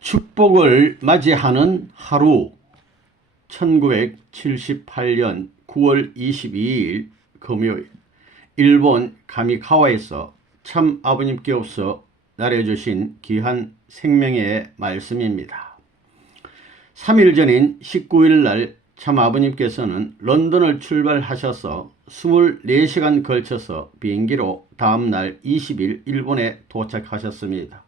축복을 맞이하는 하루. 1978년 9월 22일 금요일, 일본 가미카와에서 참 아버님께 없어 나려주신 귀한 생명의 말씀입니다. 3일 전인 19일 날 참 아버님께서는 런던을 출발하셔서 24시간 걸쳐서 비행기로 다음날 20일 일본에 도착하셨습니다.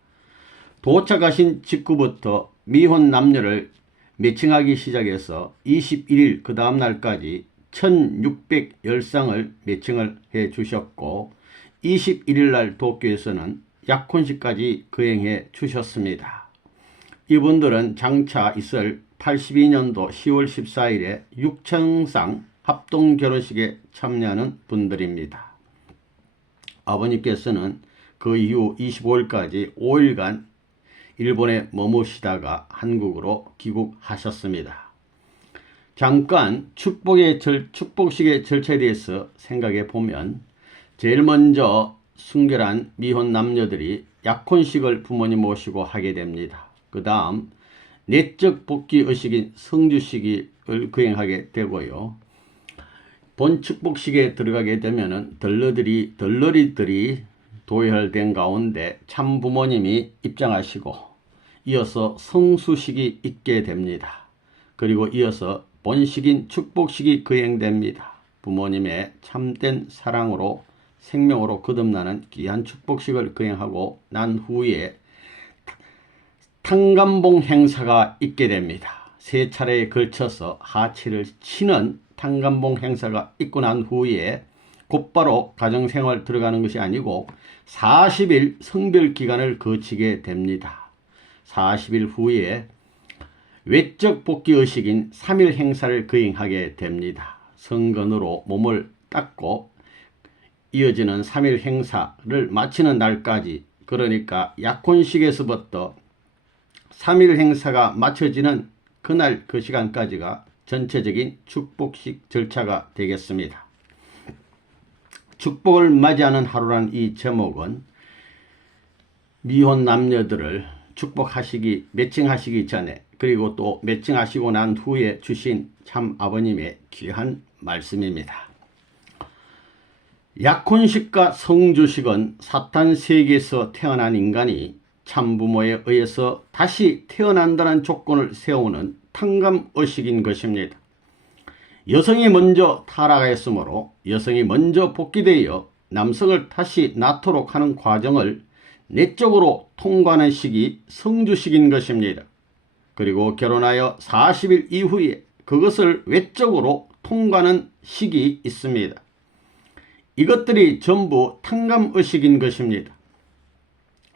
도착하신 직후부터 미혼 남녀를 매칭하기 시작해서 21일 그 다음 날까지 1610쌍을 매칭을 해 주셨고, 21일 날 도쿄에서는 약혼식까지 거행해 주셨습니다. 이분들은 장차 있을 82년도 10월 14일에 6천쌍 합동 결혼식에 참여하는 분들입니다. 아버님께서는 그 이후 25일까지 5일간 일본에 머무시다가 한국으로 귀국하셨습니다. 잠깐 축복식의 절차에 대해서 생각해 보면, 제일 먼저 순결한 미혼 남녀들이 약혼식을 부모님 모시고 하게 됩니다. 그 다음 내적 복귀 의식인 성주식을 거행하게 되고요. 본 축복식에 들어가게 되면은 덜러리들이 도열된 가운데 참 부모님이 입장하시고, 이어서 성수식이 있게 됩니다. 그리고 이어서 본식인 축복식이 거행됩니다. 부모님의 참된 사랑으로 생명으로 거듭나는 귀한 축복식을 거행하고 난 후에 탕감봉 행사가 있게 됩니다. 세 차례에 걸쳐서 하치를 치는 탕감봉 행사가 있고 난 후에 곧바로 가정생활 들어가는 것이 아니고 40일 성별 기간을 거치게 됩니다. 40일 후에 외적 복귀 의식인 3일 행사를 거행하게 됩니다. 성건으로 몸을 닦고 이어지는 3일 행사를 마치는 날까지, 그러니까 약혼식에서부터 3일 행사가 마쳐지는 그날 그 시간까지가 전체적인 축복식 절차가 되겠습니다. 축복을 맞이하는 하루란 이 제목은 미혼 남녀들을 축복하시기, 매칭하시기 전에, 그리고 또 매칭하시고 난 후에 주신 참 아버님의 귀한 말씀입니다. 약혼식과 성주식은 사탄 세계에서 태어난 인간이 참부모에 의해서 다시 태어난다는 조건을 세우는 탕감의식인 것입니다. 여성이 먼저 타락하였으므로 여성이 먼저 복귀되어 남성을 다시 낳도록 하는 과정을 내적으로 통과하는 시기 성주식인 것입니다. 그리고 결혼하여 40일 이후에 그것을 외적으로 통과하는 시기 있습니다. 이것들이 전부 탕감의식인 것입니다.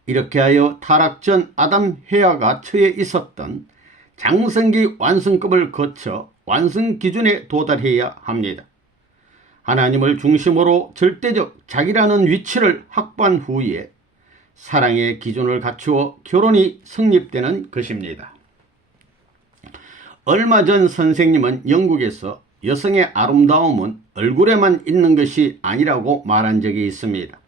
이렇게 하여 타락 전 아담 해와가 처해 있었던 장성기 완성급을 거쳐 완성 기준에 도달해야 합니다. 하나님을 중심으로 절대적 자기라는 위치를 확보한 후에 사랑의 기준을 갖추어 결혼이 성립되는 것입니다. 얼마 전 선생님은 영국에서 여성의 아름다움은 얼굴에만 있는 것이 아니라고 말한 적이 있습니다.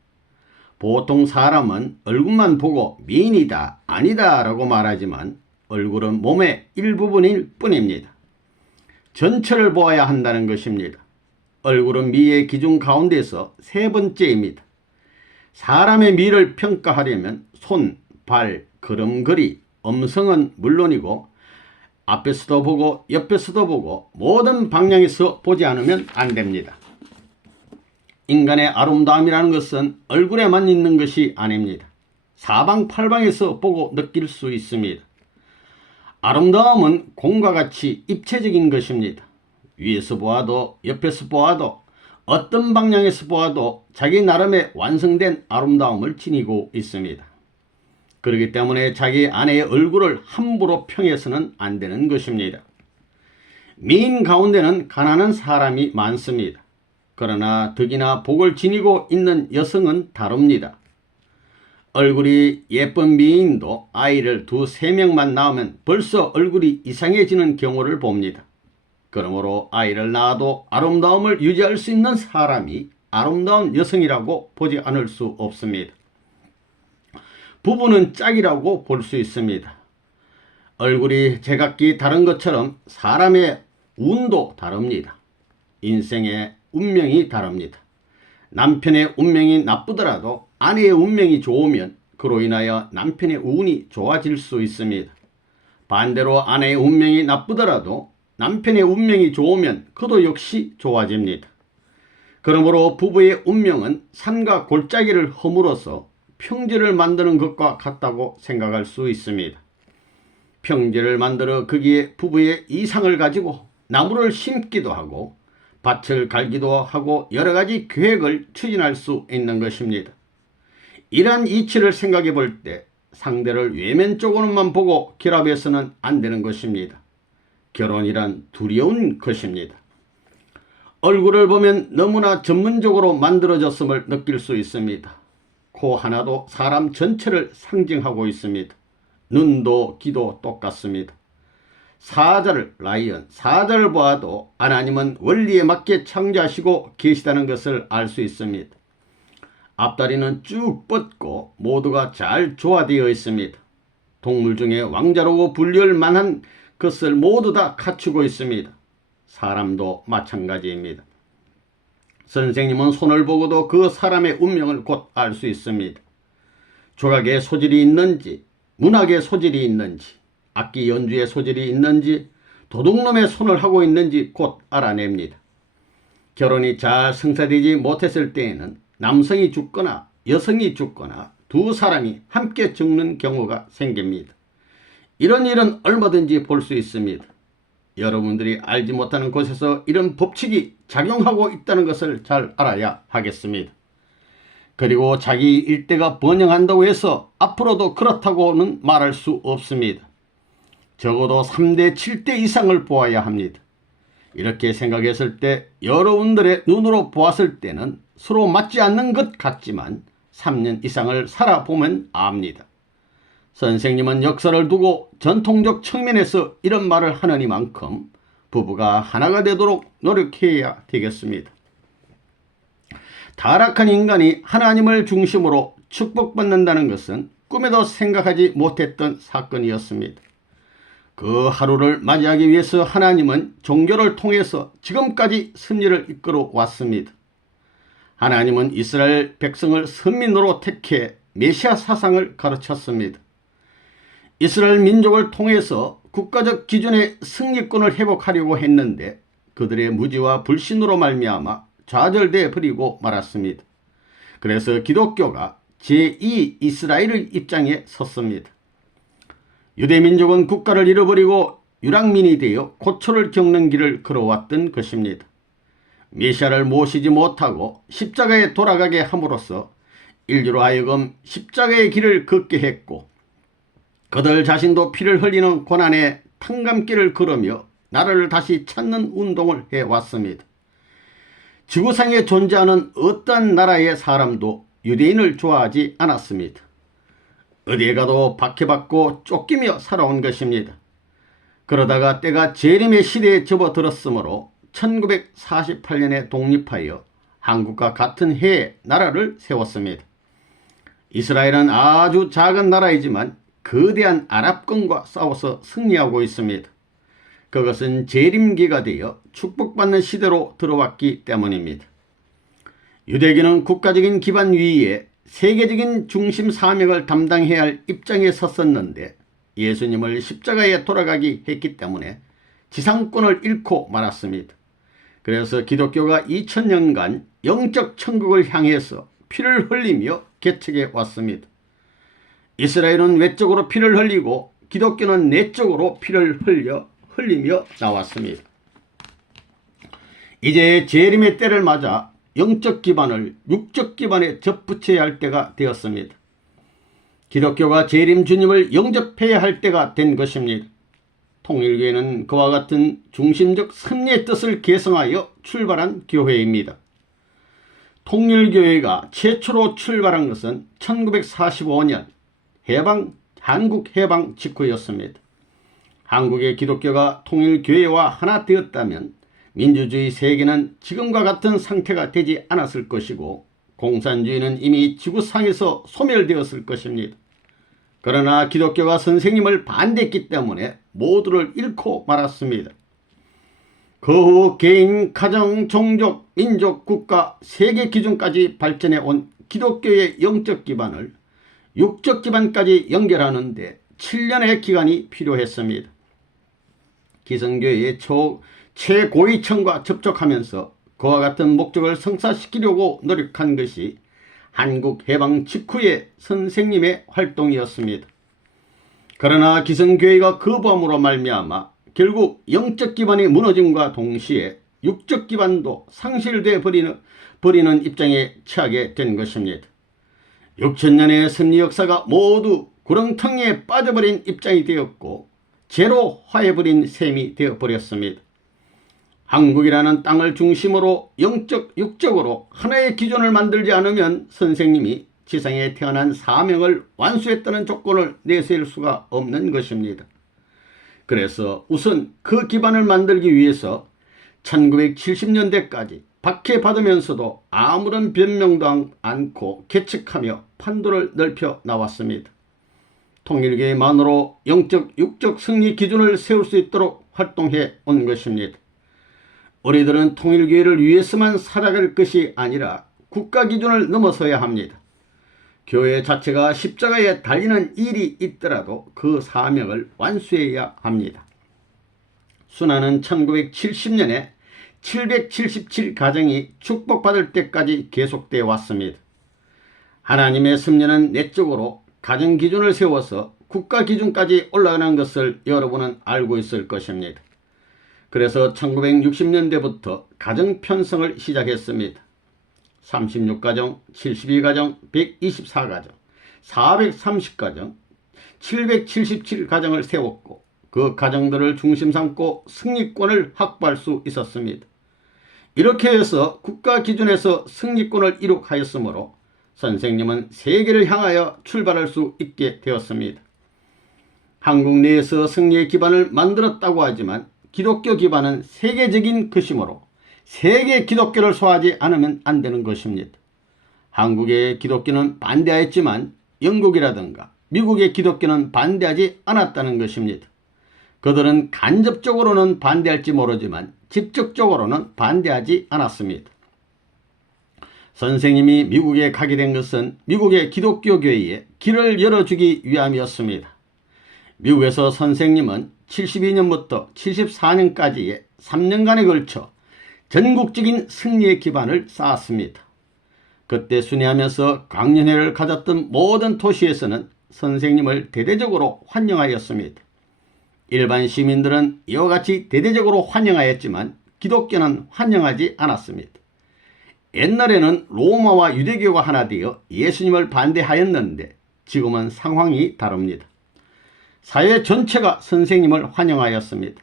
보통 사람은 얼굴만 보고 미인이다, 아니다 라고 말하지만 얼굴은 몸의 일부분일 뿐입니다. 전체를 보아야 한다는 것입니다. 얼굴은 미의 기준 가운데서 세 번째입니다. 사람의 미를 평가하려면 손, 발, 걸음걸이, 음성은 물론이고 앞에서도 보고 옆에서도 보고 모든 방향에서 보지 않으면 안 됩니다. 인간의 아름다움이라는 것은 얼굴에만 있는 것이 아닙니다. 사방팔방에서 보고 느낄 수 있습니다. 아름다움은 공과 같이 입체적인 것입니다. 위에서 보아도 옆에서 보아도 어떤 방향에서 보아도 자기 나름의 완성된 아름다움을 지니고 있습니다. 그렇기 때문에 자기 아내의 얼굴을 함부로 평해서는 안 되는 것입니다. 미인 가운데는 가난한 사람이 많습니다. 그러나 덕이나 복을 지니고 있는 여성은 다릅니다. 얼굴이 예쁜 미인도 아이를 2-3명만 낳으면 벌써 얼굴이 이상해지는 경우를 봅니다. 그러므로 아이를 낳아도 아름다움을 유지할 수 있는 사람이 아름다운 여성이라고 보지 않을 수 없습니다. 부부는 짝이라고 볼 수 있습니다. 얼굴이 제각기 다른 것처럼 사람의 운도 다릅니다. 인생의 운명이 다릅니다. 남편의 운명이 나쁘더라도 아내의 운명이 좋으면 그로 인하여 남편의 운이 좋아질 수 있습니다. 반대로 아내의 운명이 나쁘더라도 남편의 운명이 좋으면 그도 역시 좋아집니다. 그러므로 부부의 운명은 산과 골짜기를 허물어서 평지를 만드는 것과 같다고 생각할 수 있습니다. 평지를 만들어 거기에 부부의 이상을 가지고 나무를 심기도 하고 밭을 갈기도 하고 여러 가지 계획을 추진할 수 있는 것입니다. 이러한 이치를 생각해 볼 때 상대를 외면적으로만 보고 결합해서는 안 되는 것입니다. 결혼이란 두려운 것입니다. 얼굴을 보면 너무나 전문적으로 만들어졌음을 느낄 수 있습니다. 코 하나도 사람 전체를 상징하고 있습니다. 눈도 귀도 똑같습니다. 사자를 보아도 하나님은 원리에 맞게 창조하시고 계시다는 것을 알 수 있습니다. 앞다리는 쭉 뻗고 모두가 잘 조화되어 있습니다. 동물 중에 왕자라고 불릴 만한 것을 모두 다 갖추고 있습니다. 사람도 마찬가지입니다. 선생님은 손을 보고도 그 사람의 운명을 곧 알 수 있습니다. 조각에 소질이 있는지, 문학에 소질이 있는지, 악기 연주에 소질이 있는지, 도둑놈의 손을 하고 있는지 곧 알아냅니다. 결혼이 잘 성사되지 못했을 때에는 남성이 죽거나 여성이 죽거나 두 사람이 함께 죽는 경우가 생깁니다. 이런 일은 얼마든지 볼 수 있습니다. 여러분들이 알지 못하는 곳에서 이런 법칙이 작용하고 있다는 것을 잘 알아야 하겠습니다. 그리고 자기 일대가 번영한다고 해서 앞으로도 그렇다고는 말할 수 없습니다. 적어도 3대 7대 이상을 보아야 합니다. 이렇게 생각했을 때 여러분들의 눈으로 보았을 때는 서로 맞지 않는 것 같지만 3년 이상을 살아보면 압니다. 선생님은 역사를 두고 전통적 측면에서 이런 말을 하느니만큼 부부가 하나가 되도록 노력해야 되겠습니다. 타락한 인간이 하나님을 중심으로 축복받는다는 것은 꿈에도 생각하지 못했던 사건이었습니다. 그 하루를 맞이하기 위해서 하나님은 종교를 통해서 지금까지 승리를 이끌어 왔습니다. 하나님은 이스라엘 백성을 선민으로 택해 메시아 사상을 가르쳤습니다. 이스라엘 민족을 통해서 국가적 기준의 승리권을 회복하려고 했는데 그들의 무지와 불신으로 말미암아 좌절돼 버리고 말았습니다. 그래서 기독교가 제2 이스라엘의 입장에 섰습니다. 유대민족은 국가를 잃어버리고 유랑민이 되어 고초를 겪는 길을 걸어왔던 것입니다. 메시아를 모시지 못하고 십자가에 돌아가게 함으로써 인류로 하여금 십자가의 길을 걷게 했고 그들 자신도 피를 흘리는 고난의 탕감길을 걸으며 나라를 다시 찾는 운동을 해왔습니다. 지구상에 존재하는 어떤 나라의 사람도 유대인을 좋아하지 않았습니다. 어디에 가도 박해받고 쫓기며 살아온 것입니다. 그러다가 때가 재림의 시대에 접어들었으므로 1948년에 독립하여 한국과 같은 해에 나라를 세웠습니다. 이스라엘은 아주 작은 나라이지만 거대한 아랍권과 싸워서 승리하고 있습니다. 그것은 재림기가 되어 축복받는 시대로 들어왔기 때문입니다. 유대교는 국가적인 기반 위에 세계적인 중심 사명을 담당해야 할 입장에 섰었는데 예수님을 십자가에 돌아가게 했기 때문에 지상권을 잃고 말았습니다. 그래서 기독교가 2000년간 영적 천국을 향해서 피를 흘리며 개척해 왔습니다. 이스라엘은 외적으로 피를 흘리고 기독교는 내적으로 피를 흘리며 나왔습니다. 이제 재림의 때를 맞아 영적 기반을 육적 기반에 접붙여야 할 때가 되었습니다. 기독교가 재림 주님을 영접해야 할 때가 된 것입니다. 통일교회는 그와 같은 중심적 승리의 뜻을 개성하여 출발한 교회입니다. 통일교회가 최초로 출발한 것은 1945년 한국 해방 직후였습니다. 한국의 기독교가 통일교회와 하나 되었다면 민주주의 세계는 지금과 같은 상태가 되지 않았을 것이고 공산주의는 이미 지구상에서 소멸되었을 것입니다. 그러나 기독교가 선생님을 반대했기 때문에 모두를 잃고 말았습니다. 그 후 개인, 가정, 종족, 민족, 국가, 세계 기준까지 발전해 온 기독교의 영적 기반을 육적 기반까지 연결하는데 7년의 기간이 필요했습니다. 기성교회의 최고위층과 접촉하면서 그와 같은 목적을 성사시키려고 노력한 것이 한국 해방 직후의 선생님의 활동이었습니다. 그러나 기성교회가 거부함으로 말미암아 결국 영적 기반이 무너짐과 동시에 육적 기반도 상실돼 버리는 입장에 처하게 된 것입니다. 6천년의 섭리 역사가 모두 구렁텅이에 빠져버린 입장이 되었고 제로 화해버린 셈이 되어버렸습니다. 한국이라는 땅을 중심으로 영적, 육적으로 하나의 기준을 만들지 않으면 선생님이 지상에 태어난 사명을 완수했다는 조건을 내세울 수가 없는 것입니다. 그래서 우선 그 기반을 만들기 위해서 1970년대까지 박해받으면서도 아무런 변명도 않고 계측하며 판도를 넓혀 나왔습니다. 통일교회만으로 영적, 육적 승리 기준을 세울 수 있도록 활동해 온 것입니다. 우리들은 통일교회를 위해서만 살아갈 것이 아니라 국가 기준을 넘어서야 합니다. 교회 자체가 십자가에 달리는 일이 있더라도 그 사명을 완수해야 합니다. 순환은 1970년에 777가정이 축복받을 때까지 계속되어 왔습니다. 하나님의 섭리는 내적으로 가정 기준을 세워서 국가 기준까지 올라가는 것을 여러분은 알고 있을 것입니다. 그래서 1960년대부터 가정 편성을 시작했습니다. 36가정, 72가정, 124가정, 430가정, 777가정을 세웠고 그 가정들을 중심 삼고 승리권을 확보할 수 있었습니다. 이렇게 해서 국가 기준에서 승리권을 이룩하였으므로 선생님은 세계를 향하여 출발할 수 있게 되었습니다. 한국 내에서 승리의 기반을 만들었다고 하지만 기독교 기반은 세계적인 것이므로 세계 기독교를 소화하지 않으면 안 되는 것입니다. 한국의 기독교는 반대하였지만 영국이라든가 미국의 기독교는 반대하지 않았다는 것입니다. 그들은 간접적으로는 반대할지 모르지만 직접적으로는 반대하지 않았습니다. 선생님이 미국에 가게 된 것은 미국의 기독교 교회에 길을 열어주기 위함이었습니다. 미국에서 선생님은 72년부터 74년까지의 3년간에 걸쳐 전국적인 승리의 기반을 쌓았습니다. 그때 순회하면서 강연회를 가졌던 모든 도시에서는 선생님을 대대적으로 환영하였습니다. 일반 시민들은 이와 같이 대대적으로 환영하였지만 기독교는 환영하지 않았습니다. 옛날에는 로마와 유대교가 하나 되어 예수님을 반대하였는데 지금은 상황이 다릅니다. 사회 전체가 선생님을 환영하였습니다.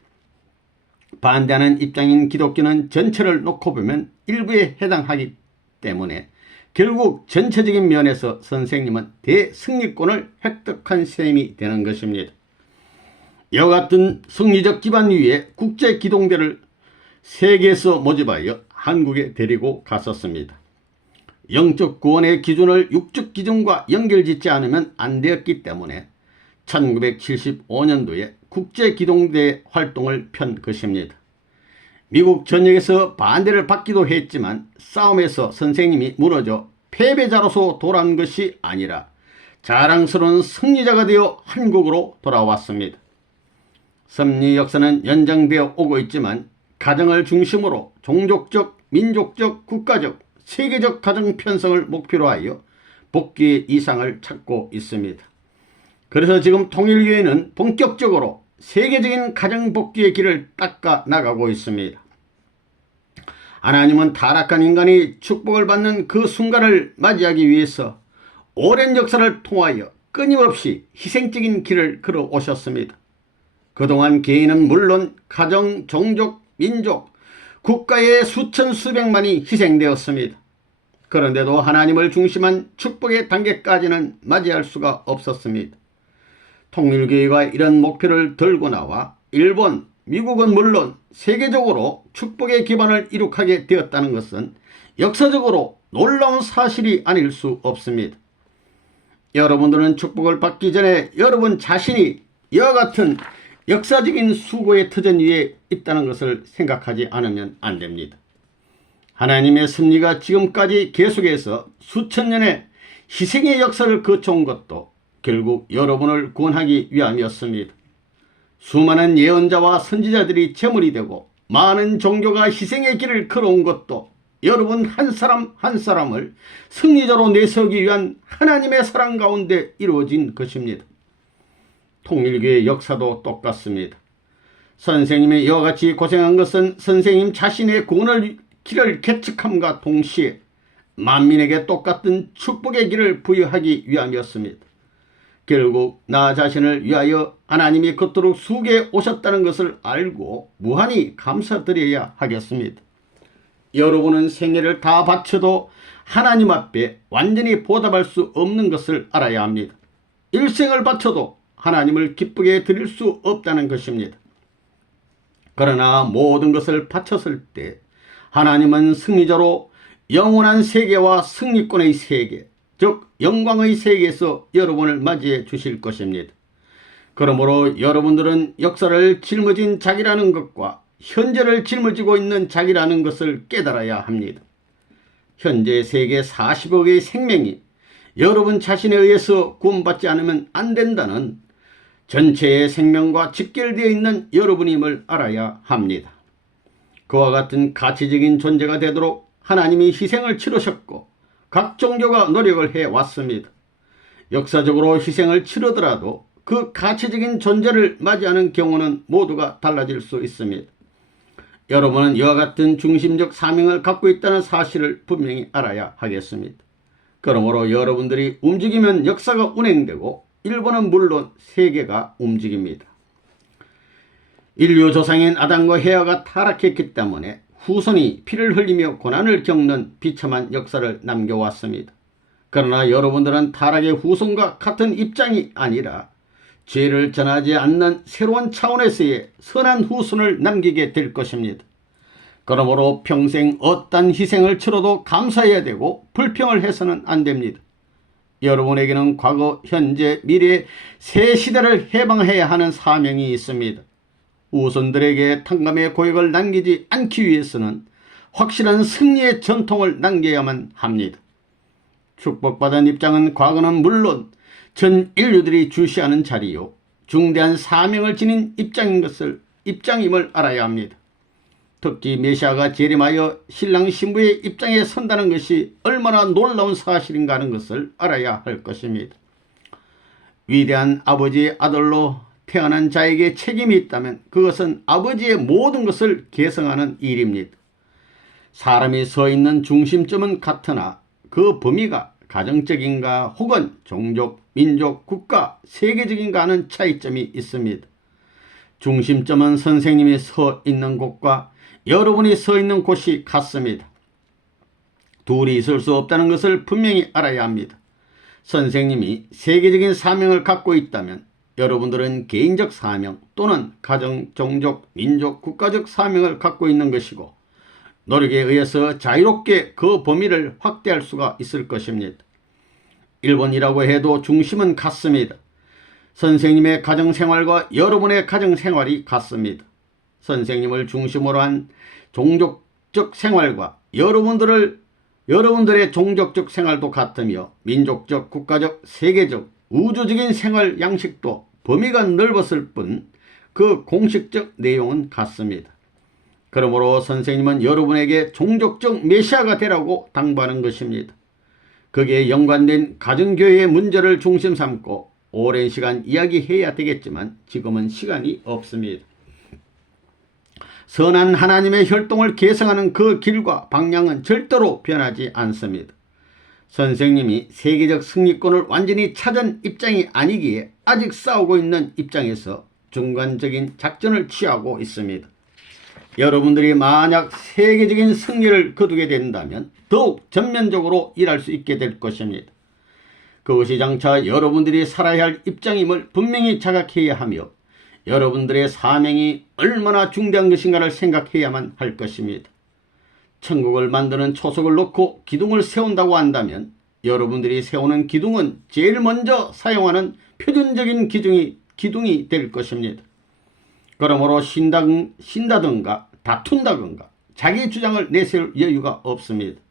반대하는 입장인 기독교는 전체를 놓고 보면 일부에 해당하기 때문에 결국 전체적인 면에서 선생님은 대승리권을 획득한 셈이 되는 것입니다. 이와 같은 승리적 기반 위에 국제기동대를 세계에서 모집하여 한국에 데리고 갔었습니다. 영적 구원의 기준을 육적 기준과 연결짓지 않으면 안 되었기 때문에 1975년도에 국제기동대 활동을 편 것입니다. 미국 전역에서 반대를 받기도 했지만 싸움에서 선생님이 무너져 패배자로서 돌아온 것이 아니라 자랑스러운 승리자가 되어 한국으로 돌아왔습니다. 섭리 역사는 연장되어 오고 있지만 가정을 중심으로 종족적, 민족적, 국가적, 세계적 가정 편성을 목표로 하여 복귀의 이상을 찾고 있습니다. 그래서 지금 통일교회는 본격적으로 세계적인 가정 복귀의 길을 닦아 나가고 있습니다. 하나님은 타락한 인간이 축복을 받는 그 순간을 맞이하기 위해서 오랜 역사를 통하여 끊임없이 희생적인 길을 걸어오셨습니다. 그동안 개인은 물론 가정, 종족, 민족, 국가의 수천 수백만이 희생되었습니다. 그런데도 하나님을 중심한 축복의 단계까지는 맞이할 수가 없었습니다. 통일교회가 이런 목표를 들고 나와 일본, 미국은 물론 세계적으로 축복의 기반을 이룩하게 되었다는 것은 역사적으로 놀라운 사실이 아닐 수 없습니다. 여러분들은 축복을 받기 전에 여러분 자신이 이와 같은 역사적인 수고의 터전 위에 있다는 것을 생각하지 않으면 안 됩니다. 하나님의 섭리가 지금까지 계속해서 수천 년의 희생의 역사를 거쳐온 것도 결국 여러분을 구원하기 위함이었습니다. 수많은 예언자와 선지자들이 제물이 되고 많은 종교가 희생의 길을 걸어온 것도 여러분 한 사람 한 사람을 승리자로 내세우기 위한 하나님의 사랑 가운데 이루어진 것입니다. 통일교의 역사도 똑같습니다. 선생님이 이와 같이 고생한 것은 선생님 자신의 구원의 길을 개척함과 동시에 만민에게 똑같은 축복의 길을 부여하기 위함이었습니다. 결국 나 자신을 위하여 하나님이 그토록 수고해 오셨다는 것을 알고 무한히 감사드려야 하겠습니다. 여러분은 생애를 다 바쳐도 하나님 앞에 완전히 보답할 수 없는 것을 알아야 합니다. 일생을 바쳐도 하나님을 기쁘게 드릴 수 없다는 것입니다. 그러나 모든 것을 바쳤을 때 하나님은 승리자로 영원한 세계와 승리권의 세계, 즉 영광의 세계에서 여러분을 맞이해 주실 것입니다. 그러므로 여러분들은 역사를 짊어진 자기라는 것과 현재를 짊어지고 있는 자기라는 것을 깨달아야 합니다. 현재 세계 40억의 생명이 여러분 자신에 의해서 구원받지 않으면 안 된다는 전체의 생명과 직결되어 있는 여러분임을 알아야 합니다. 그와 같은 가치적인 존재가 되도록 하나님이 희생을 치르셨고 각 종교가 노력을 해왔습니다. 역사적으로 희생을 치르더라도 그 가치적인 존재를 맞이하는 경우는 모두가 달라질 수 있습니다. 여러분은 이와 같은 중심적 사명을 갖고 있다는 사실을 분명히 알아야 하겠습니다. 그러므로 여러분들이 움직이면 역사가 운행되고 일본은 물론 세계가 움직입니다. 인류 조상인 아담과 헤아가 타락했기 때문에 후손이 피를 흘리며 고난을 겪는 비참한 역사를 남겨왔습니다. 그러나 여러분들은 타락의 후손과 같은 입장이 아니라 죄를 전하지 않는 새로운 차원에서의 선한 후손을 남기게 될 것입니다. 그러므로 평생 어떤 희생을 치러도 감사해야 되고 불평을 해서는 안 됩니다. 여러분에게는 과거, 현재, 미래 세 시대를 해방해야 하는 사명이 있습니다. 후손들에게 탕감의 고역을 남기지 않기 위해서는 확실한 승리의 전통을 남겨야만 합니다. 축복받은 입장은 과거는 물론 전 인류들이 주시하는 자리요 중대한 사명을 지닌 입장임을 알아야 합니다. 특히 메시아가 재림하여 신랑 신부의 입장에 선다는 것이 얼마나 놀라운 사실인가 하는 것을 알아야 할 것입니다. 위대한 아버지의 아들로 태어난 자에게 책임이 있다면 그것은 아버지의 모든 것을 계승하는 일입니다. 사람이 서 있는 중심점은 같으나 그 범위가 가정적인가 혹은 종족, 민족, 국가, 세계적인가 하는 차이점이 있습니다. 중심점은 선생님이 서 있는 곳과 여러분이 서 있는 곳이 같습니다. 둘이 있을 수 없다는 것을 분명히 알아야 합니다. 선생님이 세계적인 사명을 갖고 있다면 여러분들은 개인적 사명 또는 가정, 종족, 민족, 국가적 사명을 갖고 있는 것이고 노력에 의해서 자유롭게 그 범위를 확대할 수가 있을 것입니다. 일본이라고 해도 중심은 같습니다. 선생님의 가정생활과 여러분의 가정생활이 같습니다. 선생님을 중심으로 한 종족적 생활과 여러분들의 종족적 생활도 같으며 민족적, 국가적, 세계적, 우주적인 생활 양식도 범위가 넓었을 뿐 그 공식적 내용은 같습니다. 그러므로 선생님은 여러분에게 종족적 메시아가 되라고 당부하는 것입니다. 거기에 연관된 가정교회의 문제를 중심 삼고 오랜 시간 이야기해야 되겠지만 지금은 시간이 없습니다. 선한 하나님의 혈통을 계승하는 그 길과 방향은 절대로 변하지 않습니다. 선생님이 세계적 승리권을 완전히 찾은 입장이 아니기에 아직 싸우고 있는 입장에서 중간적인 작전을 취하고 있습니다. 여러분들이 만약 세계적인 승리를 거두게 된다면 더욱 전면적으로 일할 수 있게 될 것입니다. 그것이 장차 여러분들이 살아야 할 입장임을 분명히 자각해야 하며 여러분들의 사명이 얼마나 중대한 것인가를 생각해야만 할 것입니다. 천국을 만드는 초석을 놓고 기둥을 세운다고 한다면 여러분들이 세우는 기둥은 제일 먼저 사용하는 표준적인 기둥이 될 것입니다. 그러므로 신다든가 다툰다든가 자기 주장을 내세울 여유가 없습니다.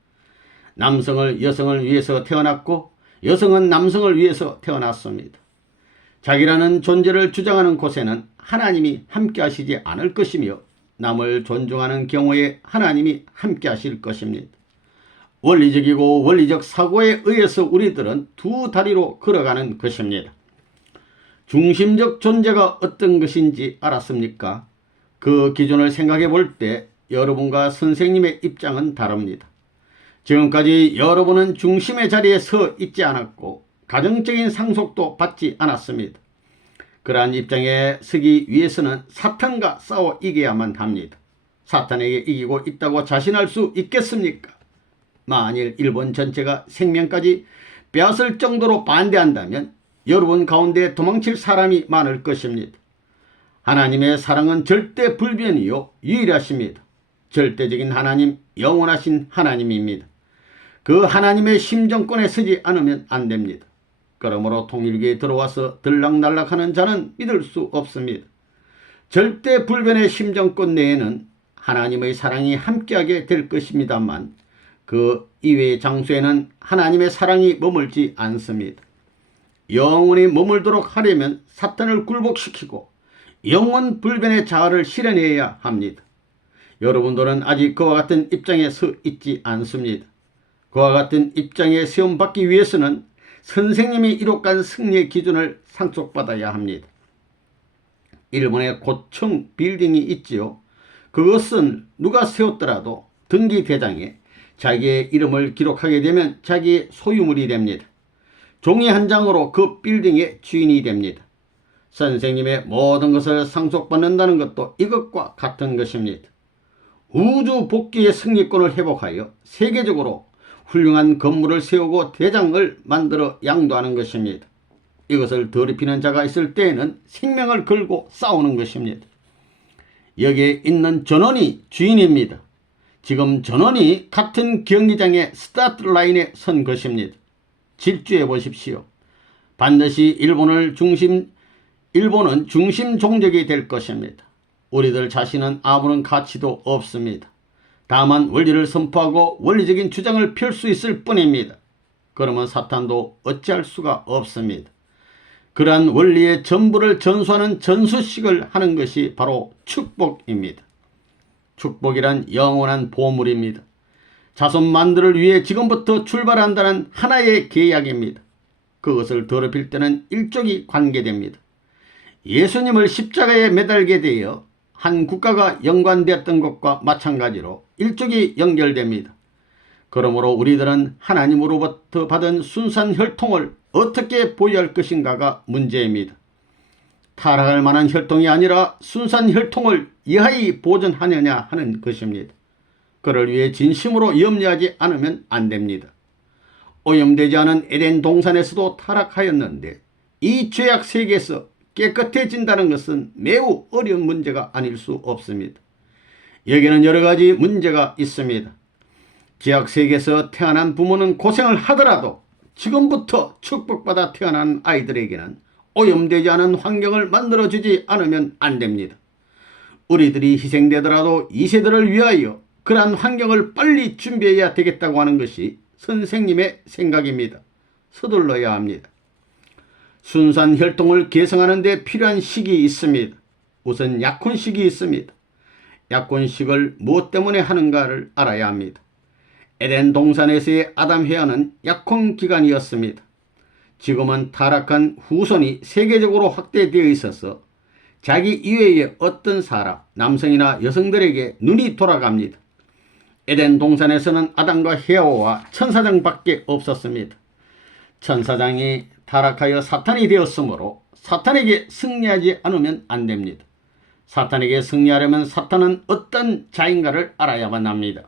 남성을 여성을 위해서 태어났고 여성은 남성을 위해서 태어났습니다. 자기라는 존재를 주장하는 곳에는 하나님이 함께 하시지 않을 것이며 남을 존중하는 경우에 하나님이 함께 하실 것입니다. 원리적이고 원리적 사고에 의해서 우리들은 두 다리로 걸어가는 것입니다. 중심적 존재가 어떤 것인지 알았습니까? 그 기준을 생각해 볼 때 여러분과 선생님의 입장은 다릅니다. 지금까지 여러분은 중심의 자리에 서 있지 않았고 가정적인 상속도 받지 않았습니다. 그러한 입장에 서기 위해서는 사탄과 싸워 이겨야만 합니다. 사탄에게 이기고 있다고 자신할 수 있겠습니까? 만일 일본 전체가 생명까지 빼앗을 정도로 반대한다면 여러분 가운데 도망칠 사람이 많을 것입니다. 하나님의 사랑은 절대 불변이요 유일하십니다. 절대적인 하나님, 영원하신 하나님입니다. 그 하나님의 심정권에 서지 않으면 안 됩니다. 그러므로 통일교에 들어와서 들락날락하는 자는 믿을 수 없습니다. 절대 불변의 심정권 내에는 하나님의 사랑이 함께하게 될 것입니다만 그 이외의 장소에는 하나님의 사랑이 머물지 않습니다. 영원히 머물도록 하려면 사탄을 굴복시키고 영원 불변의 자아를 실현해야 합니다. 여러분들은 아직 그와 같은 입장에 서 있지 않습니다. 그와 같은 입장에 세움받기 위해서는 선생님이 이룩한 승리의 기준을 상속받아야 합니다. 일본에 고층 빌딩이 있지요. 그것은 누가 세웠더라도 등기대장에 자기의 이름을 기록하게 되면 자기의 소유물이 됩니다. 종이 한 장으로 그 빌딩의 주인이 됩니다. 선생님의 모든 것을 상속받는다는 것도 이것과 같은 것입니다. 우주 복귀의 승리권을 회복하여 세계적으로 훌륭한 건물을 세우고 대장을 만들어 양도하는 것입니다. 이것을 더럽히는 자가 있을 때에는 생명을 걸고 싸우는 것입니다. 여기에 있는 전원이 주인입니다. 지금 전원이 같은 경기장의 스타트 라인에 선 것입니다. 질주해 보십시오. 반드시 일본은 중심 종족이 될 것입니다. 우리들 자신은 아무런 가치도 없습니다. 다만 원리를 선포하고 원리적인 주장을 펼 수 있을 뿐입니다. 그러면 사탄도 어찌할 수가 없습니다. 그러한 원리의 전부를 전수하는 전수식을 하는 것이 바로 축복입니다. 축복이란 영원한 보물입니다. 자손 만들을 위해 지금부터 출발한다는 하나의 계약입니다. 그것을 더럽힐 때는 일족이 관계됩니다. 예수님을 십자가에 매달게 되어 한 국가가 연관되었던 것과 마찬가지로 일족이 연결됩니다. 그러므로 우리들은 하나님으로부터 받은 순수한 혈통을 어떻게 보유할 것인가가 문제입니다. 타락할 만한 혈통이 아니라 순수한 혈통을 여하이 보존하느냐 하는 것입니다. 그를 위해 진심으로 염려하지 않으면 안 됩니다. 오염되지 않은 에덴 동산에서도 타락하였는데 이 죄악 세계에서 깨끗해진다는 것은 매우 어려운 문제가 아닐 수 없습니다. 여기에는 여러 가지 문제가 있습니다. 죄악 세계에서 태어난 부모는 고생을 하더라도 지금부터 축복받아 태어난 아이들에게는 오염되지 않은 환경을 만들어주지 않으면 안 됩니다. 우리들이 희생되더라도 2세들을 위하여 그러한 환경을 빨리 준비해야 되겠다고 하는 것이 선생님의 생각입니다. 서둘러야 합니다. 순수한 혈통을 개성하는 데 필요한 식이 있습니다. 우선 약혼식이 있습니다. 약혼식을 무엇 때문에 하는가를 알아야 합니다. 에덴 동산에서의 아담 해와는 약혼기간이었습니다. 지금은 타락한 후손이 세계적으로 확대되어 있어서 자기 이외의 어떤 사람, 남성이나 여성들에게 눈이 돌아갑니다. 에덴 동산에서는 아담과 해와와 천사장밖에 없었습니다. 천사장이 타락하여 사탄이 되었으므로 사탄에게 승리하지 않으면 안 됩니다. 사탄에게 승리하려면 사탄은 어떤 자인가를 알아야만 합니다.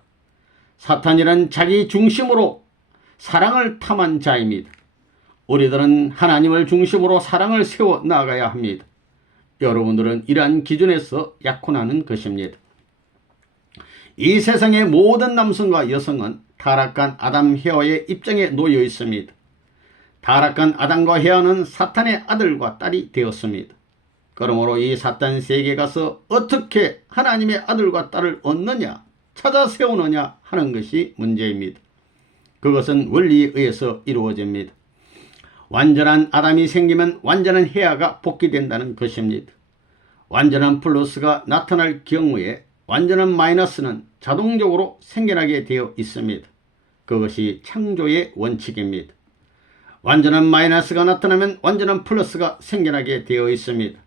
사탄이란 자기 중심으로 사랑을 탐한 자입니다. 우리들은 하나님을 중심으로 사랑을 세워 나가야 합니다. 여러분들은 이러한 기준에서 약혼하는 것입니다. 이 세상의 모든 남성과 여성은 타락한 아담 헤어의 입장에 놓여 있습니다. 타락한 아담과 헤어는 사탄의 아들과 딸이 되었습니다. 그러므로 이 사탄 세계가서 어떻게 하나님의 아들과 딸을 얻느냐, 찾아 세우느냐 하는 것이 문제입니다. 그것은 원리에 의해서 이루어집니다. 완전한 아담이 생기면 완전한 헤아가 복귀된다는 것입니다. 완전한 플러스가 나타날 경우에 완전한 마이너스는 자동적으로 생겨나게 되어 있습니다. 그것이 창조의 원칙입니다. 완전한 마이너스가 나타나면 완전한 플러스가 생겨나게 되어 있습니다.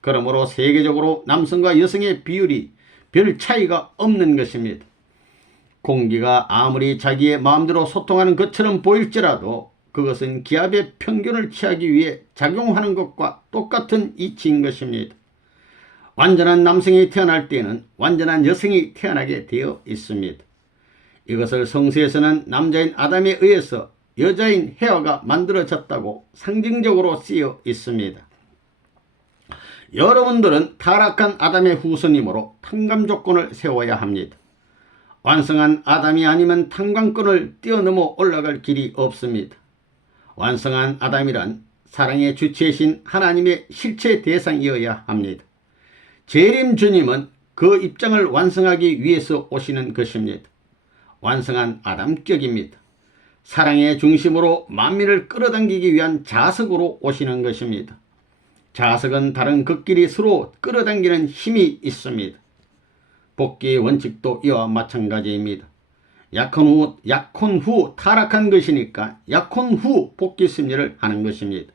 그러므로 세계적으로 남성과 여성의 비율이 별 차이가 없는 것입니다. 공기가 아무리 자기의 마음대로 소통하는 것처럼 보일지라도 그것은 기압의 평균을 취하기 위해 작용하는 것과 똑같은 이치인 것입니다. 완전한 남성이 태어날 때에는 완전한 여성이 태어나게 되어 있습니다. 이것을 성서에서는 남자인 아담에 의해서 여자인 헤어가 만들어졌다고 상징적으로 쓰여 있습니다. 여러분들은 타락한 아담의 후손이므로 탕감 조건을 세워야 합니다. 완성한 아담이 아니면 탕감권을 뛰어넘어 올라갈 길이 없습니다. 완성한 아담이란 사랑의 주체이신 하나님의 실체 대상이어야 합니다. 재림 주님은 그 입장을 완성하기 위해서 오시는 것입니다. 완성한 아담격입니다. 사랑의 중심으로 만민을 끌어당기기 위한 자석으로 오시는 것입니다. 자석은 다른 극끼리 서로 끌어당기는 힘이 있습니다. 복귀의 원칙도 이와 마찬가지입니다. 약혼 후 타락한 것이니까 약혼 후 복귀 심리를 하는 것입니다.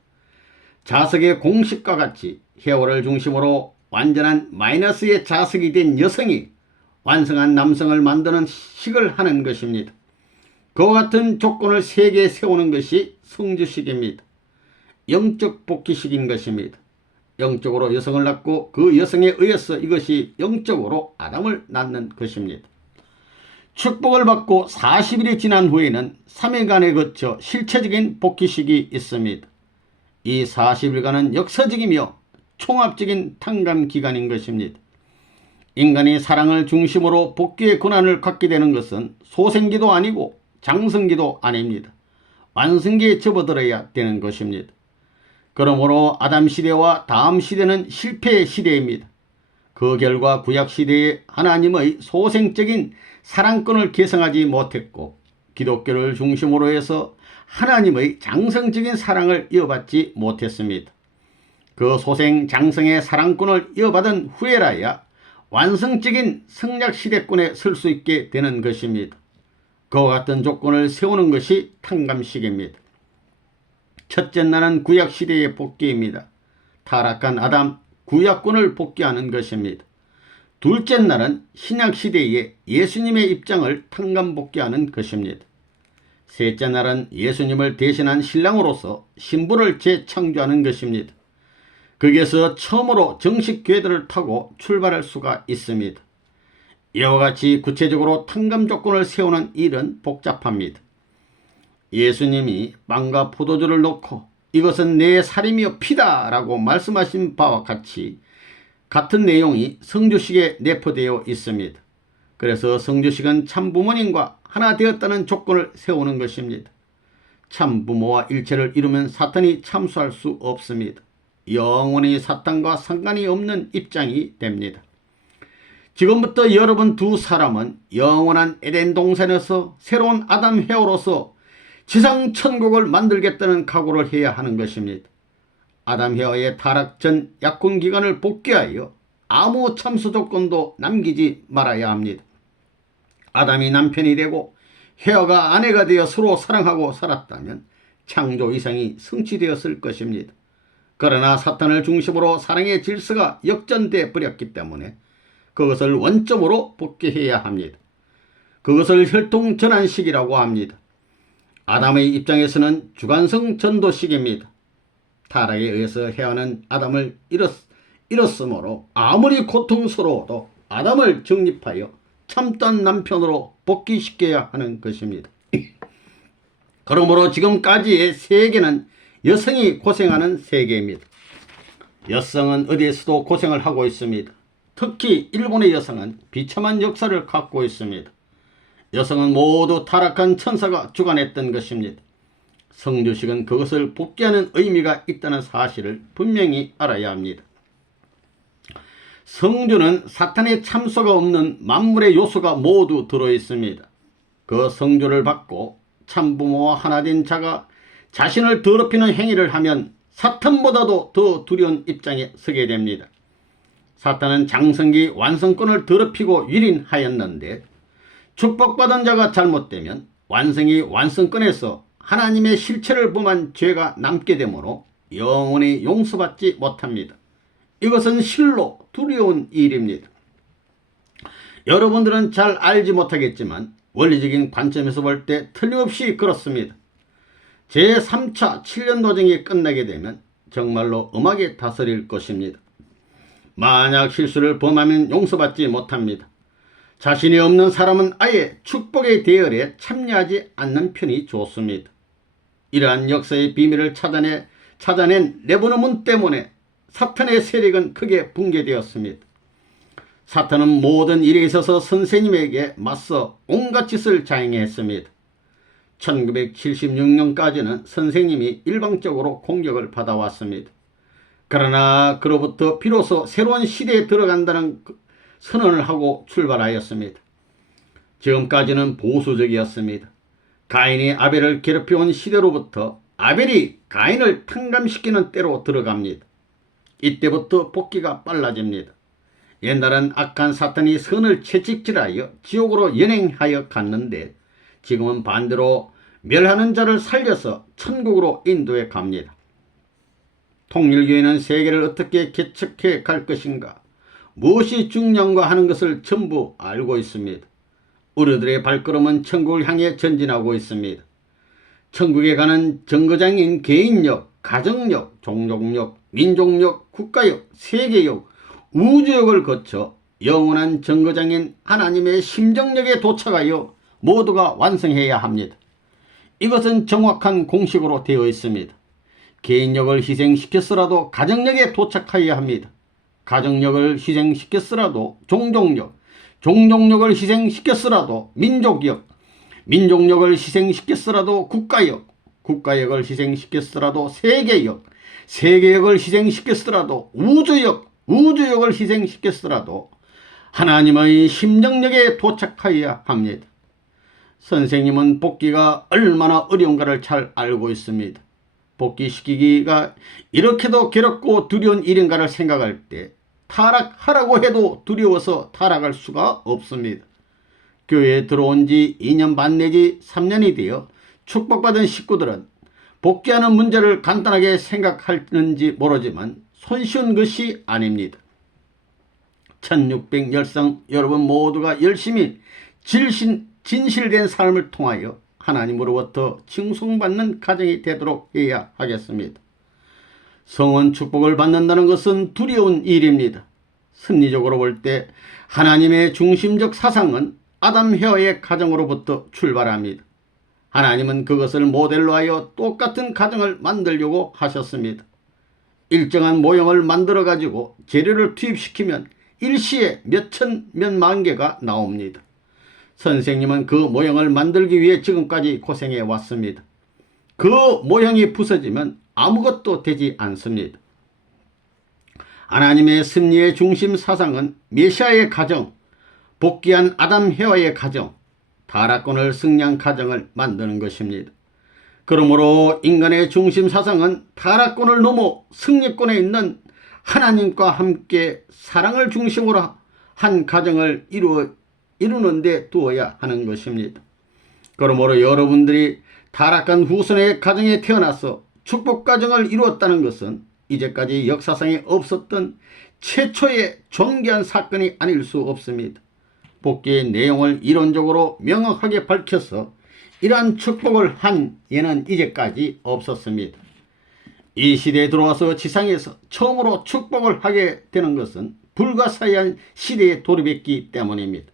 자석의 공식과 같이 헤어를 중심으로 완전한 마이너스의 자석이 된 여성이 완성한 남성을 만드는 식을 하는 것입니다. 그와 같은 조건을 세 개 세우는 것이 성주식입니다. 영적 복귀식인 것입니다. 영적으로 여성을 낳고 그 여성에 의해서 이것이 영적으로 아담을 낳는 것입니다. 축복을 받고 40일이 지난 후에는 3일간에 거쳐 실체적인 복귀식이 있습니다. 이 40일간은 역사적이며 총합적인 탕감 기간인 것입니다. 인간이 사랑을 중심으로 복귀의 권한을 갖게 되는 것은 소생기도 아니고 장성기도 아닙니다. 완성기에 접어들어야 되는 것입니다. 그러므로 아담 시대와 다음 시대는 실패의 시대입니다. 그 결과 구약 시대에 하나님의 소생적인 사랑권을 계승하지 못했고 기독교를 중심으로 해서 하나님의 장성적인 사랑을 이어받지 못했습니다. 그 소생 장성의 사랑권을 이어받은 후에라야 완성적인 성약시대권에 설 수 있게 되는 것입니다. 그와 같은 조건을 세우는 것이 탕감식입니다. 첫째 날은 구약시대의 복귀입니다. 타락한 아담 구약권을 복귀하는 것입니다. 둘째 날은 신약시대의 예수님의 입장을 탕감 복귀하는 것입니다. 셋째 날은 예수님을 대신한 신랑으로서 신부를 재창조하는 것입니다. 거기에서 처음으로 정식 궤도를 타고 출발할 수가 있습니다. 이와 같이 구체적으로 탕감 조건을 세우는 일은 복잡합니다. 예수님이 빵과 포도주를 놓고 이것은 내 살이며 피다 라고 말씀하신 바와 같은 내용이 성주식에 내포되어 있습니다. 그래서 성주식은 참부모님과 하나 되었다는 조건을 세우는 것입니다. 참부모와 일체를 이루면 사탄이 참수할 수 없습니다. 영원히 사탄과 상관이 없는 입장이 됩니다. 지금부터 여러분 두 사람은 영원한 에덴 동산에서 새로운 아담 헤어로서 지상 천국을 만들겠다는 각오를 해야 하는 것입니다. 아담 헤어의 타락 전 약혼 기간을 복귀하여 아무 참수 조건도 남기지 말아야 합니다. 아담이 남편이 되고 헤어가 아내가 되어 서로 사랑하고 살았다면 창조 이상이 성취되었을 것입니다. 그러나 사탄을 중심으로 사랑의 질서가 역전돼 버렸기 때문에 그것을 원점으로 복귀해야 합니다. 그것을 혈통전환식이라고 합니다. 아담의 입장에서는 주관성 전도식입니다. 타락에 의해서 헤어는 아담을 잃었으므로 아무리 고통스러워도 아담을 정립하여 참던 남편으로 복귀시켜야 하는 것입니다. 그러므로 지금까지의 세계는 여성이 고생하는 세계입니다. 여성은 어디에서도 고생을 하고 있습니다. 특히 일본의 여성은 비참한 역사를 갖고 있습니다. 여성은 모두 타락한 천사가 주관했던 것입니다. 성주식은 그것을 복귀하는 의미가 있다는 사실을 분명히 알아야 합니다. 성주는 사탄의 참소가 없는 만물의 요소가 모두 들어있습니다. 그 성주를 받고 참부모와 하나된 자가 자신을 더럽히는 행위를 하면 사탄보다도 더 두려운 입장에 서게 됩니다. 사탄은 장성기 완성권을 더럽히고 유린하였는데 축복받은 자가 잘못되면 완성이 완성권에서 하나님의 실체를 범한 죄가 남게 되므로 영원히 용서받지 못합니다. 이것은 실로 두려운 일입니다. 여러분들은 잘 알지 못하겠지만 원리적인 관점에서 볼 때 틀림없이 그렇습니다. 제3차 7년 도정이 끝나게 되면 정말로 엄하게 다스릴 것입니다. 만약 실수를 범하면 용서받지 못합니다. 자신이 없는 사람은 아예 축복의 대열에 참여하지 않는 편이 좋습니다. 이러한 역사의 비밀을 찾아낸 레버너문 때문에 사탄의 세력은 크게 붕괴되었습니다. 사탄은 모든 일에 있어서 선생님에게 맞서 온갖 짓을 자행했습니다. 1976년까지는 선생님이 일방적으로 공격을 받아왔습니다. 그러나 그로부터 비로소 새로운 시대에 들어간다는 선언을 하고 출발하였습니다. 지금까지는 보수적이었습니다. 가인이 아벨을 괴롭혀온 시대로부터 아벨이 가인을 탕감시키는 때로 들어갑니다. 이때부터 복귀가 빨라집니다. 옛날은 악한 사탄이 선을 채찍질하여 지옥으로 연행하여 갔는데 지금은 반대로 멸하는 자를 살려서 천국으로 인도해 갑니다. 통일교회는 세계를 어떻게 개척해 갈 것인가, 무엇이 중요한가 하는 것을 전부 알고 있습니다. 우리들의 발걸음은 천국을 향해 전진하고 있습니다. 천국에 가는 정거장인 개인력, 가정력, 종족력, 민족력, 국가력, 세계력, 우주력을 거쳐 영원한 정거장인 하나님의 심정력에 도착하여 모두가 완성해야 합니다. 이것은 정확한 공식으로 되어 있습니다. 개인력을 희생시켰으라도 가정력에 도착하여야 합니다. 가정력을 희생시켰으라도 종족력, 종족력을 희생시켰으라도 민족력, 민족력을 희생시켰으라도 국가력, 국가력을 희생시켰으라도 세계력, 세계력을 희생시켰으라도 우주력, 우주력을 희생시켰으라도 하나님의 심정력에 도착하여야 합니다. 선생님은 복귀가 얼마나 어려운가를 잘 알고 있습니다. 복귀시키기가 이렇게도 괴롭고 두려운 일인가를 생각할 때 타락하라고 해도 두려워서 타락할 수가 없습니다. 교회에 들어온 지 2년 반 내지 3년이 되어 축복받은 식구들은 복귀하는 문제를 간단하게 생각하는지 모르지만 손쉬운 것이 아닙니다. 1600열성 여러분 모두가 열심히 진실된 삶을 통하여 하나님으로부터 칭송받는 가정이 되도록 해야 하겠습니다. 성원 축복을 받는다는 것은 두려운 일입니다. 심리적으로 볼 때 하나님의 중심적 사상은 아담 헤어의 가정으로부터 출발합니다. 하나님은 그것을 모델로 하여 똑같은 가정을 만들려고 하셨습니다. 일정한 모형을 만들어 가지고 재료를 투입시키면 일시에 몇천 몇만 개가 나옵니다. 선생님은 그 모형을 만들기 위해 지금까지 고생해 왔습니다. 그 모형이 부서지면 아무것도 되지 않습니다. 하나님의 섭리의 중심 사상은 메시아의 가정, 복귀한 아담 헤와의 가정, 타락권을 승리한 가정을 만드는 것입니다. 그러므로 인간의 중심 사상은 타락권을 넘어 승리권에 있는 하나님과 함께 사랑을 중심으로 한 가정을 이루는 데 두어야 하는 것입니다. 그러므로 여러분들이 타락한 후손의 가정에 태어나서 축복 가정을 이루었다는 것은 이제까지 역사상에 없었던 최초의 존귀한 사건이 아닐 수 없습니다. 복귀의 내용을 이론적으로 명확하게 밝혀서 이러한 축복을 한 예는 이제까지 없었습니다. 이 시대에 들어와서 지상에서 처음으로 축복을 하게 되는 것은 불가사의한 시대에 돌입했기 때문입니다.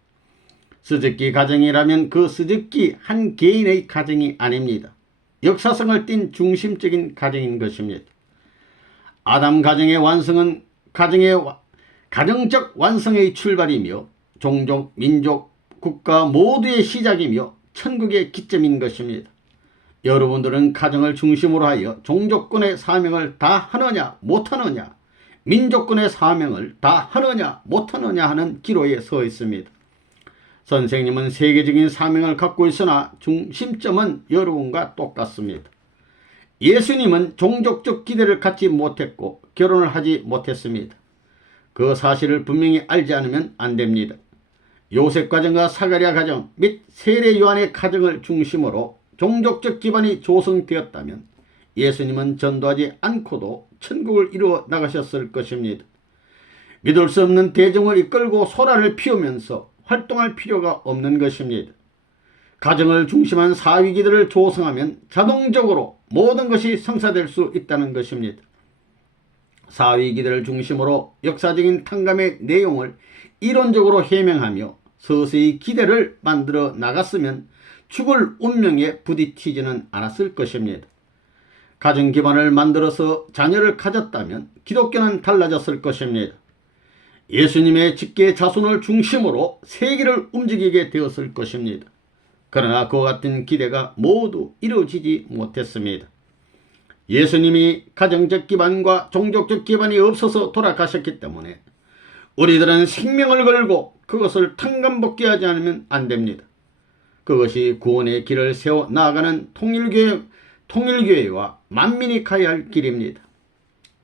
스즈키 가정이라면 그 스즈키 한 개인의 가정이 아닙니다. 역사성을 띤 중심적인 가정인 것입니다. 아담 가정의 완성은 가정적 완성의 출발이며 종족, 민족, 국가 모두의 시작이며 천국의 기점인 것입니다. 여러분들은 가정을 중심으로 하여 종족권의 사명을 다 하느냐 못하느냐, 민족권의 사명을 다 하느냐 못하느냐 하는 기로에 서 있습니다. 선생님은 세계적인 사명을 갖고 있으나 중심점은 여러분과 똑같습니다. 예수님은 종족적 기대를 갖지 못했고 결혼을 하지 못했습니다. 그 사실을 분명히 알지 않으면 안 됩니다. 요셉 가정과 사가랴 가정 및 세례 요한의 가정을 중심으로 종족적 기반이 조성되었다면 예수님은 전도하지 않고도 천국을 이루어 나가셨을 것입니다. 믿을 수 없는 대중을 이끌고 소란을 피우면서 활동할 필요가 없는 것입니다. 가정을 중심한 사위기들을 조성하면 자동적으로 모든 것이 성사될 수 있다는 것입니다. 사위기들을 중심으로 역사적인 탕감의 내용을 이론적으로 해명하며 서서히 기대를 만들어 나갔으면 죽을 운명에 부딪히지는 않았을 것입니다. 가정 기반을 만들어서 자녀를 가졌다면 기독교는 달라졌을 것입니다. 예수님의 직계 자손을 중심으로 세계를 움직이게 되었을 것입니다. 그러나 그와 같은 기대가 모두 이루어지지 못했습니다. 예수님이 가정적 기반과 종족적 기반이 없어서 돌아가셨기 때문에 우리들은 생명을 걸고 그것을 탕감복귀하지 않으면 안 됩니다. 그것이 구원의 길을 세워 나아가는 통일교회와 만민이 가야 할 길입니다.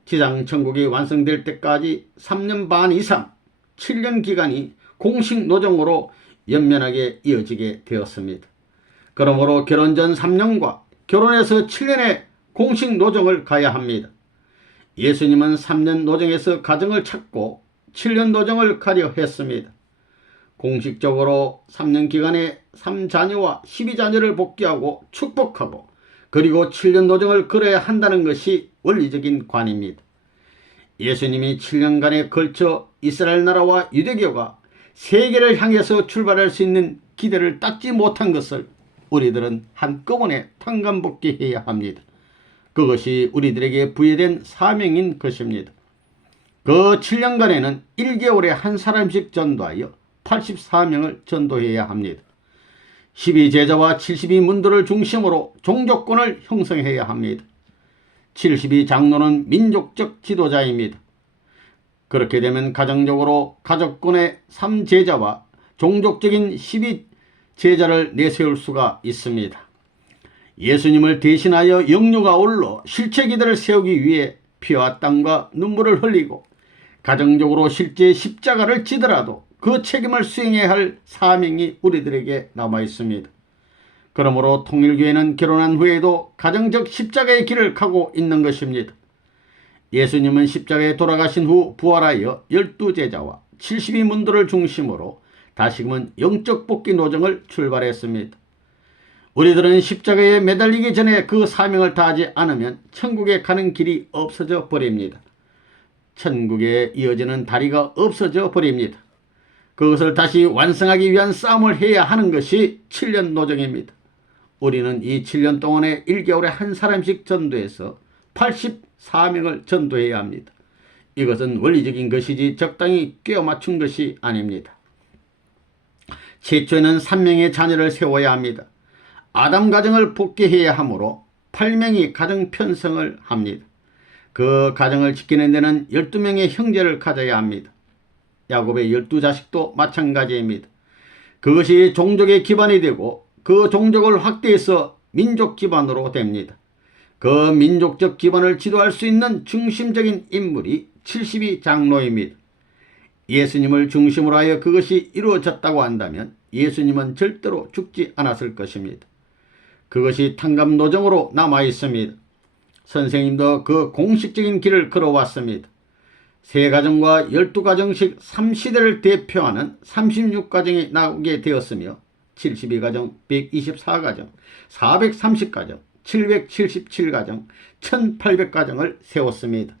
지상천국이 완성될 때까지 3년 반 이상 7년 기간이 공식 노정으로 연면하게 이어지게 되었습니다. 그러므로 결혼 전 3년과 결혼해서 7년의 공식 노정을 가야 합니다. 예수님은 3년 노정에서 가정을 찾고 7년 노정을 가려 했습니다. 공식적으로 3년 기간에 3자녀와 12자녀를 복귀하고 축복하고 그리고 7년 노정을 걸어야 한다는 것이 원리적인 관입니다. 예수님이 7년간에 걸쳐 이스라엘 나라와 유대교가 세계를 향해서 출발할 수 있는 기대를 닦지 못한 것을 우리들은 한꺼번에 탕감복귀해야 합니다. 그것이 우리들에게 부여된 사명인 것입니다. 그 7년간에는 1개월에 한 사람씩 전도하여 84명을 전도해야 합니다. 12제자와 72문도를 중심으로 종족권을 형성해야 합니다. 72장로는 민족적 지도자입니다. 그렇게 되면 가정적으로 가족권의 3제자와 종족적인 12제자를 내세울 수가 있습니다. 예수님을 대신하여 영류가 올라 실체기들을 세우기 위해 피와 땀과 눈물을 흘리고 가정적으로 실제 십자가를 지더라도 그 책임을 수행해야 할 사명이 우리들에게 남아 있습니다. 그러므로 통일교회는 결혼한 후에도 가정적 십자가의 길을 가고 있는 것입니다. 예수님은 십자가에 돌아가신 후 부활하여 12제자와 72문도를 중심으로 다시금은 영적 복귀 노정을 출발했습니다. 우리들은 십자가에 매달리기 전에 그 사명을 다하지 않으면 천국에 가는 길이 없어져 버립니다. 천국에 이어지는 다리가 없어져 버립니다. 그것을 다시 완성하기 위한 싸움을 해야 하는 것이 7년 노정입니다. 우리는 이 7년 동안에 1개월에 한 사람씩 전도해서 84명을 전도해야 합니다. 이것은 원리적인 것이지 적당히 꿰어 맞춘 것이 아닙니다. 최초에는 3명의 자녀를 세워야 합니다. 아담 가정을 복귀해야 하므로 8명이 가정 편성을 합니다. 그 가정을 지키는 데는 12명의 형제를 가져야 합니다. 야곱의 12자식도 마찬가지입니다. 그것이 종족의 기반이 되고 그 종족을 확대해서 민족 기반으로 됩니다. 그 민족적 기반을 지도할 수 있는 중심적인 인물이 72장로입니다. 예수님을 중심으로 하여 그것이 이루어졌다고 한다면 예수님은 절대로 죽지 않았을 것입니다. 그것이 탕감 노정으로 남아 있습니다. 선생님도 그 공식적인 길을 걸어왔습니다. 3가정과 12가정씩 3시대를 대표하는 36가정이 나오게 되었으며 72가정, 124가정, 430가정, 777가정, 1800가정을 세웠습니다.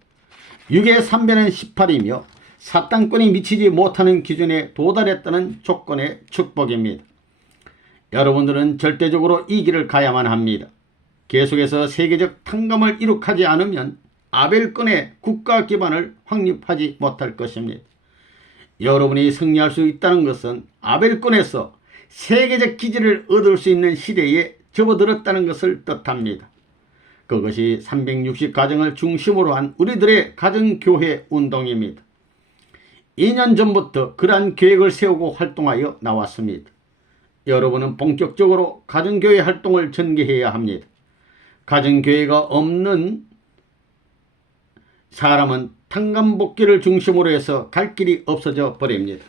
6의 3배는 18이며 사탄권이 미치지 못하는 기준에 도달했다는 조건의 축복입니다. 여러분들은 절대적으로 이 길을 가야만 합니다. 계속해서 세계적 탕감을 이룩하지 않으면 아벨권의 국가 기반을 확립하지 못할 것입니다. 여러분이 승리할 수 있다는 것은 아벨권에서 세계적 기지를 얻을 수 있는 시대에 접어들었다는 것을 뜻합니다. 그것이 360 가정을 중심으로 한 우리들의 가정교회 운동입니다. 2년 전부터 그러한 계획을 세우고 활동하여 나왔습니다. 여러분은 본격적으로 가정교회 활동을 전개해야 합니다. 가정교회가 없는 사람은 탕감복귀를 중심으로 해서 갈 길이 없어져 버립니다.